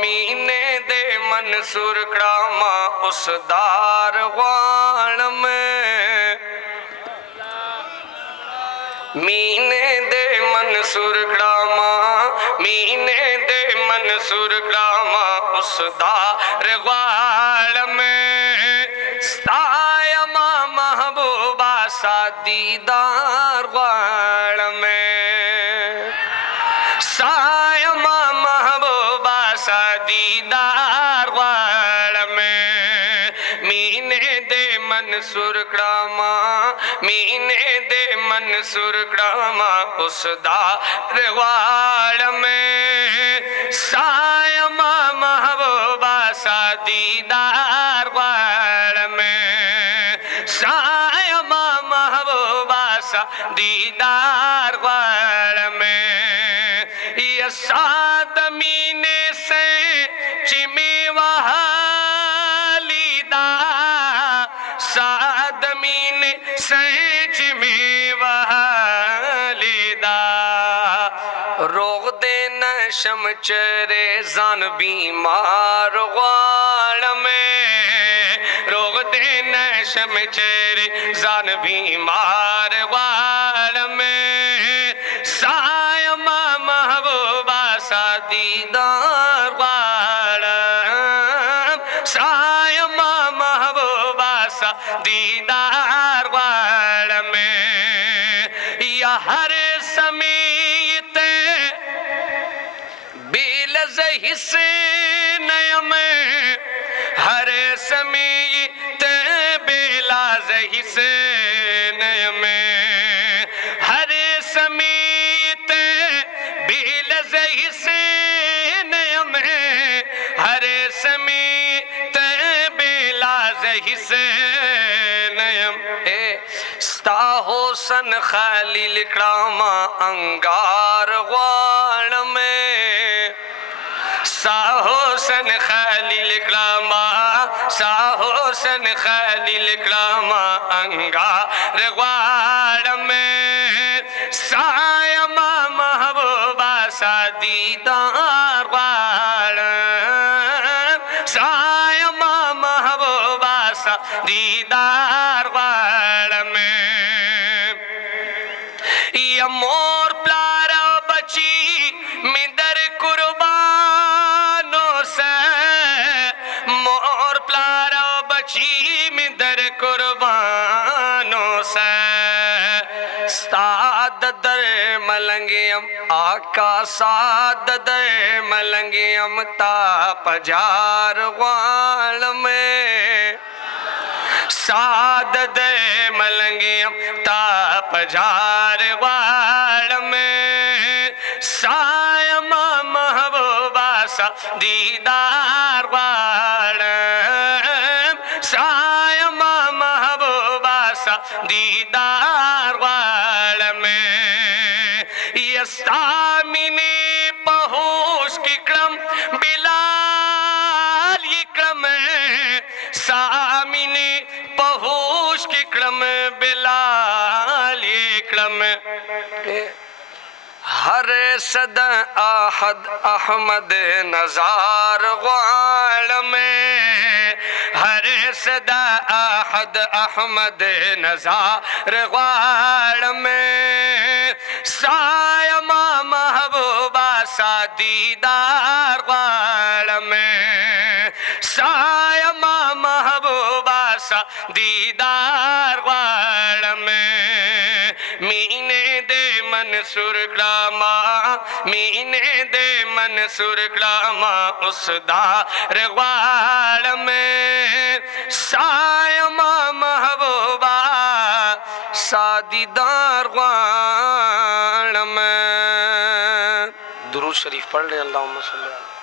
مینے دے منصور کراما اس دار غوان میں مینے دے منصور کراما مینے دے منصور کراما اس دار غوان میں ستایا ماں محبوبہ سا دیدار غوان میں سایہ ماں محبوبہ سا دیدار غوان میں مینے دے منصور کراما مینے دے منصور کراما اس دار غوان میں سایہ ماں محبوبہ سا دیدار غوان میں سایہ ماں محبوبہ سا دیدار غوان میں یا ساد مینے سے چمی وحالی دا ساد مینے سے چمی وحالی دا روغ دے نشم چرے زان بیمار غوان میں روغ دے نشم چرے زان بیمار غوان میں سایہ ماں محبوبہ سا دیدار غوان سایہ ماں محبوبہ سا دیدار غوان میں یا ہر سمیت بیلز حسین میں ہر سمیت بیلز حسین میں ہر سمیت بیلز حسین میں ہر سمیت بیلز حسین ستا حسن خلیل کراما انگار غوان میں سا حسن خلیل کراما سا حسن خلیل کراما انگار غوان میں سایہ ماں محبوبہ سا دیدار غوان سایہ ماں محبوبہ سا دیدار غوان میں یا مور پلارا بچی میں در قربانوں سے مور پلارا بچی میں در قربانوں سے ساد در ملنگیم آقا ساد در ملنگیم تا پجار غوان میں ساد در ملنگیم تا پجار غوان میں سایہ ماں محبوبہ سا دیدار غوان سایہ ماں محبوبہ سا دیدار غوان میں یا سامنے پہوش کی کرم بلال یہ کرم سامنے پہوش کی کرم بلال یہ کرم ہر صدا احد احمد نزار غوان میں ہر صدا احد احمد نزار غوان میں سایہ ماں محبوبہ سا دیدار غوان میں سایہ ماں محبوبہ سا دیدار غوان میں مینے دے منصور کراما مینے دے منصور کراما اس دار غوان میں سایہ ماں محبوبہ سا دیدار غوان میں درود شریف پڑھ لیں اللہم صلی اللہ